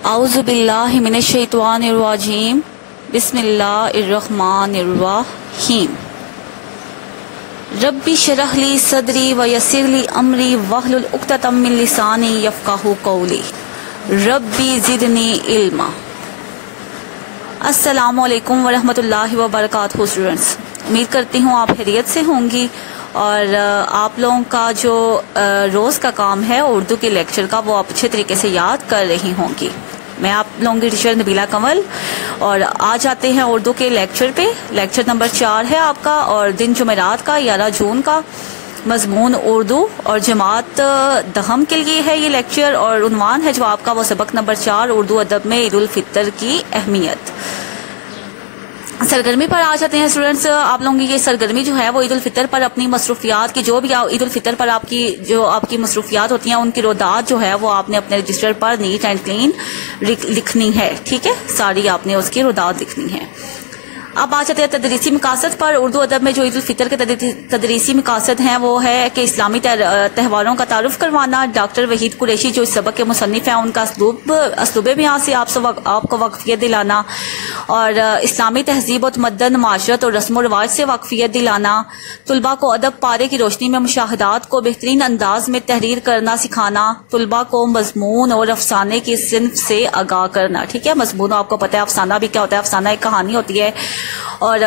औज़ुबिल्लाहि मिनश्शैतानिर्रजीम बिस्मिल्लाहिर्रहमानिर्रहीम। रब्बी शरह ली सदरी व यस्सिर ली अमरी वहलुल उक़्दतम मिन लिसानी यफ़क़हू क़ौली रब्बी ज़िदनी इल्मा। अस्सलामु अलैकुम व रहमतुल्लाहि व बरकातहू। स्टूडेंट्स, उम्मीद करती हूँ आप खैरियत से होंगी और आप लोगों का जो रोज़ का काम है उर्दू के लेक्चर का वो आप अच्छे तरीके से याद कर रही होंगी। मैं आप लोगों की टीचर नबीला कंवल और आज आते हैं उर्दू के लेक्चर पे। लेक्चर नंबर 4 है आपका और दिन जुमेरात का 11 जून का। मजमून उर्दू और जमात दहम के लिए है ये लेक्चर और उन्वान है जो आपका वो सबक नंबर 4 उर्दू अदब में ईद उल फितर की अहमियत। सरगर्मी पर आ जाते हैं स्टूडेंट्स। आप लोगों की ये सरगर्मी जो है वो ईद उल फितर पर अपनी मसरूफियात की जो भी ईद उल फितर पर आपकी मसरूफियात होती हैं उनकी रोदात जो है वो आपने अपने रजिस्टर पर नीट एंड क्लीन लिखनी है। ठीक है, सारी आपने उसकी रोदात लिखनी है। अब आ जाते हैं तदरीसी मकासद पर। उर्दू अदब में जो ईद उल फितर के तदरीसी मकासद हैं वो है कि इस्लामी त्यौहारों का तारुफ करवाना। डॉक्टर वहीद कुरैशी जो इस सबक के मुसन्निफ हैं उनका असलूबे बयां से आपको वाकफियत दिलाना और इस्लामी तहजीब और तमद्दन, माशरत और रस्म व रिवाज से वाकफियत दिलाना। तुलबा को अदब पारे की रोशनी में मुशाहदात को बेहतरीन अंदाज में तहरीर करना सिखाना। तुलबा को मजमून और अफसाने की सिन्फ से आगाह करना। ठीक है, मजमून आपको पता है अफसाना भी क्या होता है। अफसाना एक कहानी होती है और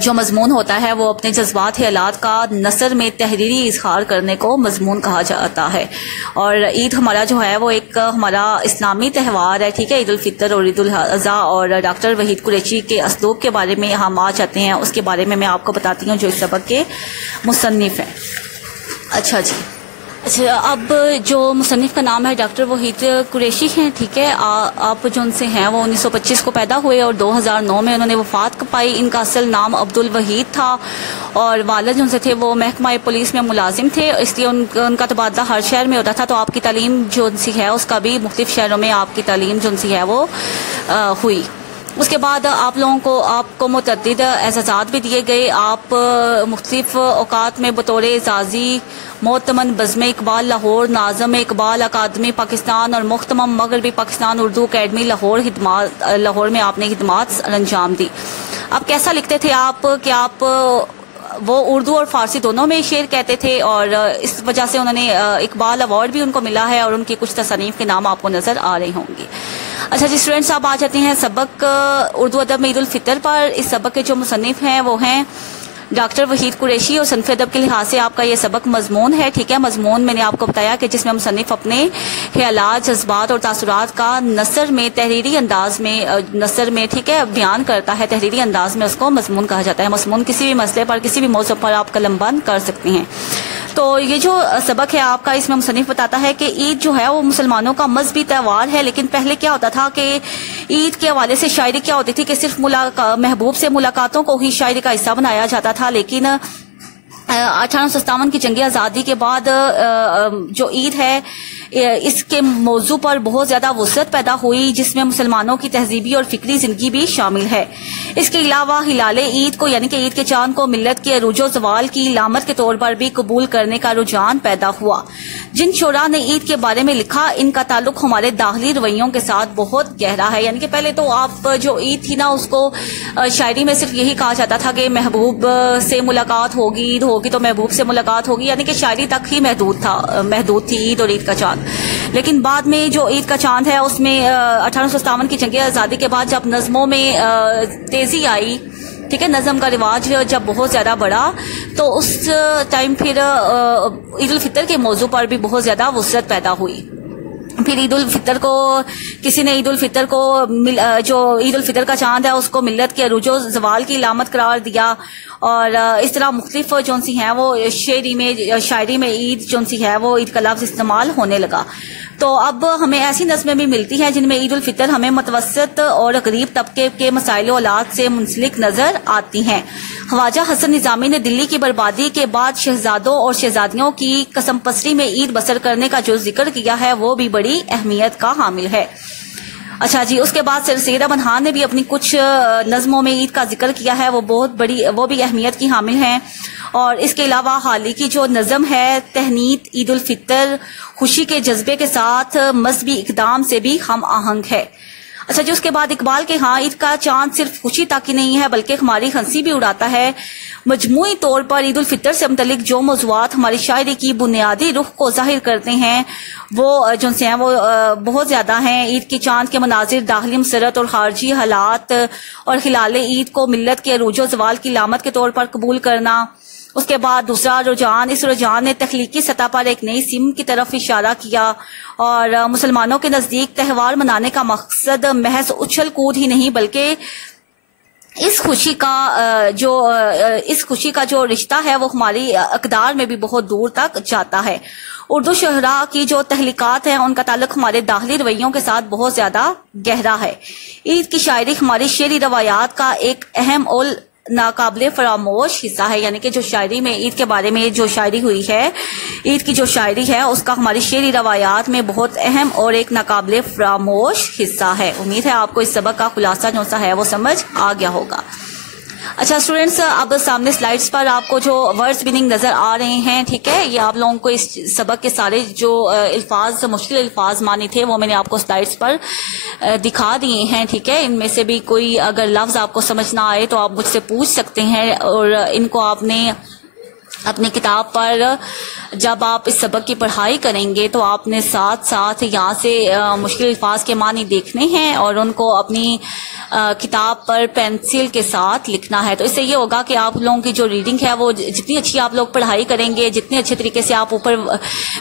जो मजमून होता है वो अपने जज्बात हालात का नसर में तहरीरी इजहार करने को मजमून कहा जाता है। और ईद हमारा जो है वो एक हमारा इस्लामी त्यौहार है। ठीक है, ईद उल फितर और ईद उल अज़हा। और डॉक्टर वहीद कुरैशी के असलूब के बारे में हम आ जाते हैं, उसके बारे में मैं आपको बताती हूँ जो इस सबक के मुसन्निफ हैं। अच्छा जी, अच्छा, अब जो मुसन्निफ का नाम है डॉक्टर वहीद कुरैशी हैं। ठीक है, आप जो उनसे हैं वो 1925 को पैदा हुए और 2009 में उन्होंने वफात पाई। इनका असल नाम अब्दुल वहीद था और वालिद जो थे वो महकमा पुलिस में मुलाजिम थे, इसलिए उनका तबादला हर शहर में होता था। तो आपकी तालीम जो उनसी है उसका भी मुख्तलिफ शहरों में आपकी तालीम जो उनसी है वो हुई। उसके बाद आपको मुतअद्दिद एज़ाज़ात भी दिए गए। आप मुख्तलिफ औकात में बतौर एजाज़ी मोतमन बज़्म इकबाल लाहौर, नाज़म इकबाल अकादमी पाकिस्तान और मुख्तमम मगरबी पाकिस्तान उर्दू अकेडमी लाहौर में आपने खिदमात अंजाम दी। अब कैसा लिखते थे आप कि आप वो उर्दू और फारसी दोनों में शेर कहते थे और इस वजह से उन्होंने इकबाल अवार्ड भी उनको मिला है और उनकी कुछ तसनीफ के नाम आपको नजर आ रहे होंगे। अच्छा जी स्टूडेंट्स, आप आ जाते हैं सबक उर्दू अदब में ईद उल फितर पर। इस सबक के जो मुसन्निफ हैं वो हैं डॉक्टर वहीद कुरैशी और सनफ़ अदब के लिहाज से आपका ये सबक मजमून है। ठीक है, मजमून मैंने आपको बताया कि जिसमें मुसन्निफ अपने ख्यालात, जज्बात और तासुरात का नसर में तहरीरी अंदाज में ठीक है बयान करता है। तहरीरी अंदाज में उसको मजमून कहा जाता है। मजमून किसी भी मसले पर, किसी भी मौजू पर आप कलमबंद कर सकते हैं। तो ये जो सबक है आपका, इसमें मुसन्निफ बताता है कि ईद जो है वो मुसलमानों का मजहबी त्यौहार है। लेकिन पहले क्या होता था कि ईद के हवाले से शायरी क्या होती थी कि सिर्फ महबूब से मुलाकातों को ही शायरी का हिस्सा बनाया जाता था। लेकिन 1857 की जंग आज़ादी के बाद जो ईद है इसके मौजू पर बहुत ज्यादा वुसअत पैदा हुई, जिसमें मुसलमानों की तहजीबी और फिक्री जिंदगी भी शामिल है। इसके अलावा हिलाल ईद को यानी कि ईद के चांद को मिल्लत के अरूजो ज़वाल की लामत के तौर पर भी कबूल करने का रुझान पैदा हुआ। जिन शोरा ने ईद के बारे में लिखा इनका ताल्लुक हमारे दाखिली रवैयों के साथ बहुत गहरा है। यानी कि पहले तो आप जो ईद थी ना उसको शायरी में सिर्फ यही कहा जाता था कि महबूब से मुलाकात होगी, ईद होगी तो महबूब से मुलाकात होगी, यानी कि शायरी तक ही महदूद थी ईद और ईद का चांद। लेकिन बाद में जो ईद का चांद है उसमें 1857 की जंग आज़ादी के बाद जब नज़मों में तेजी आई, ठीक है, नज़म का रिवाज जब बहुत ज्यादा बढ़ा तो उस टाइम फिर ईद उल फितर के मौजू पर भी बहुत ज्यादा वुसअत पैदा हुई। फिर ईद उल फितर को किसी ने ईद उल फितर को जो ईद उल फितर का चांद है उसको मिल्लत के अरूजो ज़वाल की लामत करार दिया और इस तरह मुख्तलिफ जो सी है वो शायरी में ईद जो सी है वो ईद का लफ्ज़ इस्तेमाल होने लगा। तो अब हमें ऐसी नज़में भी मिलती हैं जिनमें ईद उल फितर हमें मुतवस्सित और गरीब तबके के मसाइल औलाद से मुंसलिक नजर आती हैं। ख्वाजा हसन निजामी ने दिल्ली की बर्बादी के बाद शहजादों और शहजादियों की कसम पसरी में ईद बसर करने का जो जिक्र किया है वो भी बड़ी अहमियत का हामिल है। अच्छा जी, उसके बाद सैयद अमन खान ने भी अपनी कुछ नज़मों में ईद का जिक्र किया है, वो बहुत बड़ी, वो भी अहमियत की हामिल हैं। और इसके अलावा हाल ही की जो नज़म है तहनीत ईद उल फितर खुशी के जज्बे के साथ मजहबी इकदाम से भी हम आहंग है। अच्छा जी, उसके बाद इकबाल के हाँ ईद का चांद सिर्फ खुशी तक ही नहीं है बल्कि हमारी हंसी भी उड़ाता है। मजमूई तौर पर ईद उल फितर से मुतल्लिक जो मौज़ूआत हमारी शायरी की बुनियादी रुख को जाहिर करते हैं वो जो से हैं वो बहुत ज़्यादा हैं। ईद के चांद के मनाजिर, दाखिली मसरत और खारजी हालात और खिलाल ईद को मिल्लत के अरूजो ज़वाल की लामत के तौर पर कबूल करना। उसके बाद दूसरा रुझान, इस रुझान ने तख्लीकी सतह पर एक नई सिम की तरफ इशारा किया और मुसलमानों के नज़दीक त्यौहार मनाने का मकसद महज उछल कूद ही नहीं बल्कि इस खुशी का जो रिश्ता है वो हमारी अकदार में भी बहुत दूर तक जाता है। उर्दू शहरा की जो तहलीकात हैं उनका ताल्लुक हमारे दाखिली रवैयों के साथ बहुत ज्यादा गहरा है। ईद की शायरी हमारी शेरी रवायात का एक अहम और नाकाबिले फरामोश हिस्सा है, यानी कि जो शायरी में ईद के बारे में जो शायरी हुई है, ईद की जो शायरी है उसका हमारी शेरी रवायात में बहुत अहम और एक नाकाबिले फरामोश हिस्सा है। उम्मीद है आपको इस सबक का खुलासा जो सा है वो समझ आ गया होगा। अच्छा स्टूडेंट्स, अब सामने स्लाइड्स पर आपको जो वर्ड्स मीनिंग नजर आ रहे हैं, ठीक है, ये आप लोगों को इस सबक के सारे जो अल्फाज, मुश्किल अल्फाज माने थे वो मैंने आपको स्लाइड्स पर दिखा दिए हैं, ठीक है। इनमें से भी कोई अगर लफ्ज आपको समझ ना आए तो आप मुझसे पूछ सकते हैं और इनको आपने अपनी किताब पर जब आप इस सबक की पढ़ाई करेंगे तो आपने साथ साथ यहाँ से मुश्किल अल्फाज के मानी देखने हैं और उनको अपनी किताब पर पेंसिल के साथ लिखना है। तो इससे ये होगा कि आप लोगों की जो रीडिंग है वो जितनी अच्छी आप लोग पढ़ाई करेंगे, जितने अच्छे तरीके से आप ऊपर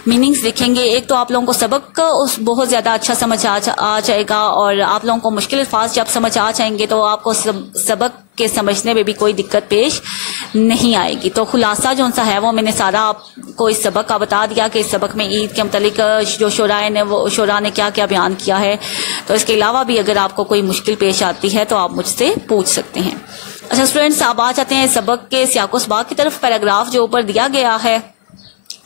मीनिंग्स लिखेंगे, एक तो आप लोगों को सबक उस बहुत ज़्यादा अच्छा समझ आ जाएगा और आप लोगों को मुश्किल अल्फाज जब समझ आ जाएंगे तो आपको सबक के समझने में भी कोई दिक्कत पेश नहीं आएगी। तो खुलासा जो सा है वो मैंने सारा आपको इस सबक का बता दिया कि इस सबक में ईद के मुतालिक जो शोरा ने क्या क्या बयान किया है। तो इसके अलावा भी अगर आपको कोई मुश्किल पेश आती है तो आप मुझसे पूछ सकते हैं। अच्छा स्टूडेंट्स, आप आ जाते हैं सबक के सियाको सबाक की तरफ। पैराग्राफ जो ऊपर दिया गया है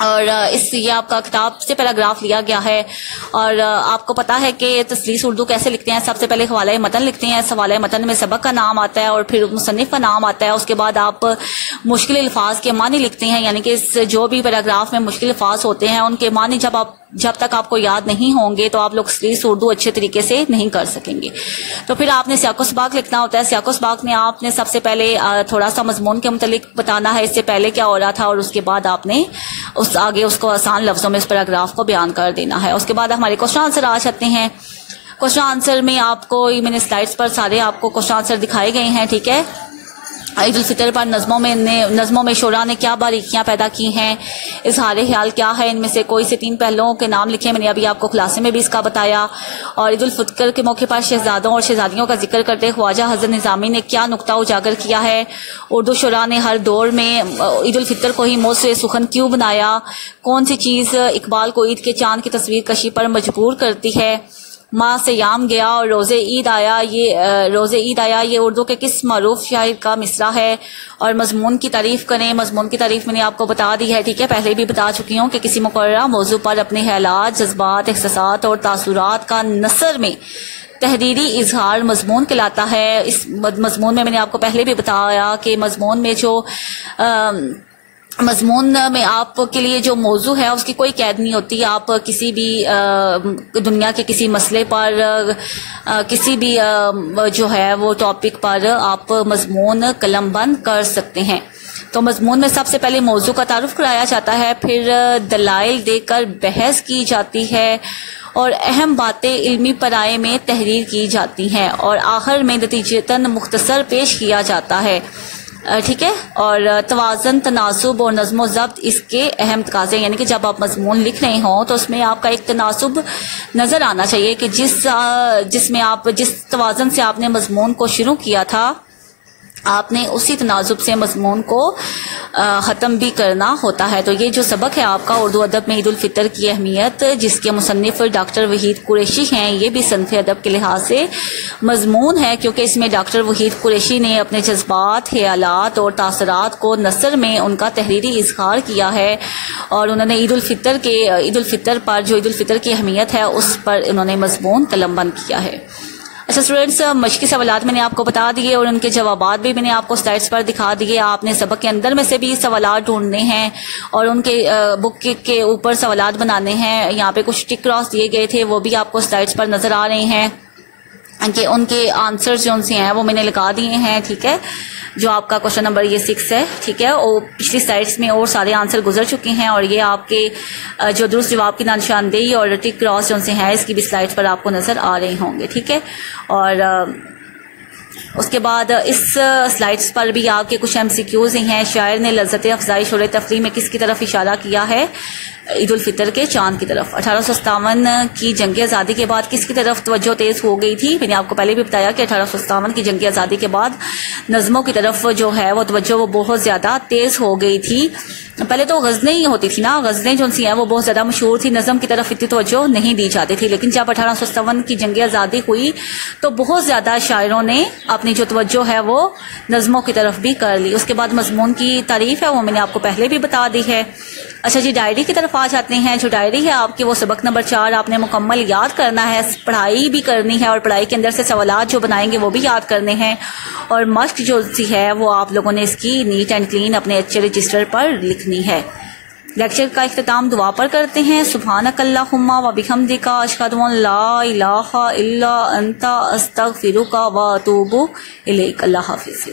और ये आपका किताब से पैराग्राफ लिया गया है और आपको पता है कि तस्लीस उर्दू कैसे लिखते हैं। सबसे पहले हवाला मतन लिखते हैं, हवाला मतन में सबक का नाम आता है और फिर मुसन्निफ का नाम आता है। उसके बाद आप मुश्किल अल्फाज के मानी लिखते हैं, यानी कि जो भी पैराग्राफ में मुश्किल अल्फाज होते हैं उनके मानी जब तक आपको याद नहीं होंगे तो आप लोग तस्लीस उर्दू अच्छे तरीके से नहीं कर सकेंगे। तो फिर आपने सियाको सबाक लिखना होता है। सियाको सबाक में आपने सबसे पहले थोड़ा सा मजमून के मुतालिक बताना है, इससे पहले क्या हो रहा था, और उसके बाद आपने उस आगे उसको आसान लफ्जों में इस पैराग्राफ को बयान कर देना है। उसके बाद हमारे क्वेश्चन आंसर आ जाते हैं। क्वेश्चन आंसर में आपको मैंने स्लाइड्स पर सारे आपको क्वेश्चन आंसर दिखाए गए हैं, ठीक है। ईद उल फितर पर नज़मों में शोरा ने क्या बारीकियां पैदा की हैं, इजहार ख्याल क्या है, इनमें से कोई से 3 पहलुओं के नाम लिखे। मैंने अभी आपको खुलासे में भी इसका बताया। और ईद उल फितर के मौके पर शहजादों और शहजादियों का जिक्र करते ख्वाजा हज़रत निज़ामी ने क्या नुक्ता उजागर किया है। उर्दू शोरा ने हर दौर में ईद उल फितर को ही मौसू सुखन क्यों बनाया। कौन सी चीज़ इकबाल को ईद के चांद की तस्वीर कशी पर मजबूर करती है। माँ से याम गया और रोज़े ईद आया, ये उर्दू के किस मारूफ शायर का मिसरा है। और मजमून की तारीफ करें। मजमून की तारीफ मैंने आपको बता दी है, ठीक है, पहले भी बता चुकी हूँ कि किसी मुकर्रर मौजू पर अपने ख्यालात, जज्बात, एहसासात और तासुरात का नसर में तहरीरी इजहार मजमून कहलाता है। इस मजमून में मैंने आपको पहले भी बताया कि मजमून में जो मजमून में आपके लिए जो मौजू है उसकी कोई कैद नहीं होती। आप किसी भी दुनिया के किसी मसले पर किसी भी जो है वो टॉपिक पर आप मजमून कलमबंद कर सकते हैं। तो मजमून में सबसे पहले मौजू का तारुफ कराया जाता है, फिर दलाइल देकर बहस की जाती है और अहम बातें इल्मी पराए में तहरीर की जाती हैं और आखिर में नतीजतन मुख्तसर पेश किया जाता है, ठीक है। और तवाज़न, तनासुब और नज़्म व ज़ब्त इसके अहम तकाज़े, यानी कि जब आप मजमून लिख रहे हों तो उसमें आपका एक तनासुब नज़र आना चाहिए कि जिसमें आप जिस तवाज़न से आपने मजमून को शुरू किया था आपने उसी तनाजुब से मजमून को ख़त्म भी करना होता है। तो ये जो सबक है आपका उर्दू अदब में ईद उल फितर की अहमियत, जिसके मुसन्निफ डॉक्टर वहीद कुरैशी हैं, ये भी सनफ़ अदब के लिहाज से मजमून है क्योंकि इसमें डॉक्टर वहीद कुरैशी ने अपने जज्बात, ख्यालात और तासरात को नसर में उनका तहरीरी इजहार किया है और उन्होंने ईद उल फितर पर जो ईद उल फितर की अहमियत है उस पर उन्होंने मजमून कलमबंद किया है। अच्छा स्टूडेंट्स, मश्की सवालात मैंने आपको बता दिए और उनके जवाबात भी मैंने आपको स्लाइड्स पर दिखा दिए। आपने सबक के अंदर में से भी सवालात ढूंढने हैं और उनके बुक के ऊपर सवालात बनाने हैं। यहाँ पे कुछ टिक क्रॉस दिए गए थे, वो भी आपको स्लाइड्स पर नजर आ रहे हैं कि उनके आंसर्स जो उनसे हैं वो मैंने लगा दिए हैं। ठीक है, जो आपका क्वेश्चन नंबर ये 6 है। ठीक है, और पिछली स्लाइड्स में और सारे आंसर गुजर चुके हैं और ये आपके जो दुरुस्त जवाब की निशानदेही और टिक क्रॉस जो से हैं इसकी भी स्लाइड्स पर आपको नजर आ रहे होंगे। ठीक है, और उसके बाद इस स्लाइड्स पर भी आपके कुछ MCQs हैं। शायर ने लज्जत अफजाइश और तफरीह में किसकी तरफ इशारा किया है? ईद उल फितर के चांद की तरफ। 1857 की जंग आज़ादी के बाद किसकी तरफ तवज्जो तेज हो गई थी? मैंने आपको पहले भी बताया कि 1857 की जंग आज़ादी के बाद नज़मों की तरफ जो है वो तवज्जो वो बहुत ज़्यादा तेज हो गई थी। पहले तो गज़लें ही होती थी ना, गज़लें जो सी हैं वो बहुत ज़्यादा मशहूर थी, नज़म की तरफ इतनी तवज्जो नहीं दी जाती थी। लेकिन जब 1857 की जंग आज़ादी हुई तो बहुत ज़्यादा शायरों ने अपनी जो तवज्जो है वो नज़मों की तरफ भी कर ली। उसके बाद मज़मून की तारीफ है वो मैंने आपको पहले भी बता दी है। अच्छा जी, डायरी की तरफ आ जाते हैं। जो डायरी है आपकी वो सबक नंबर 4 आपने मुकम्मल याद करना है, पढ़ाई भी करनी है और पढ़ाई के अंदर से सवालात जो बनाएंगे वो भी याद करने हैं। और मश्क जो सी है वो आप लोगों ने इसकी नीट एंड क्लीन अपने अच्छे रजिस्टर पर लिखनी है। लेक्चर का इख्तिताम दुआ पर करते हैं। सुब्हानकल्लाहुम्मा व बिहम्दिका अशहदु अन ला इलाहा इल्ला अंता अस्तगफिरुका व अतूबु इलैक। अल्लाह हाफिज़।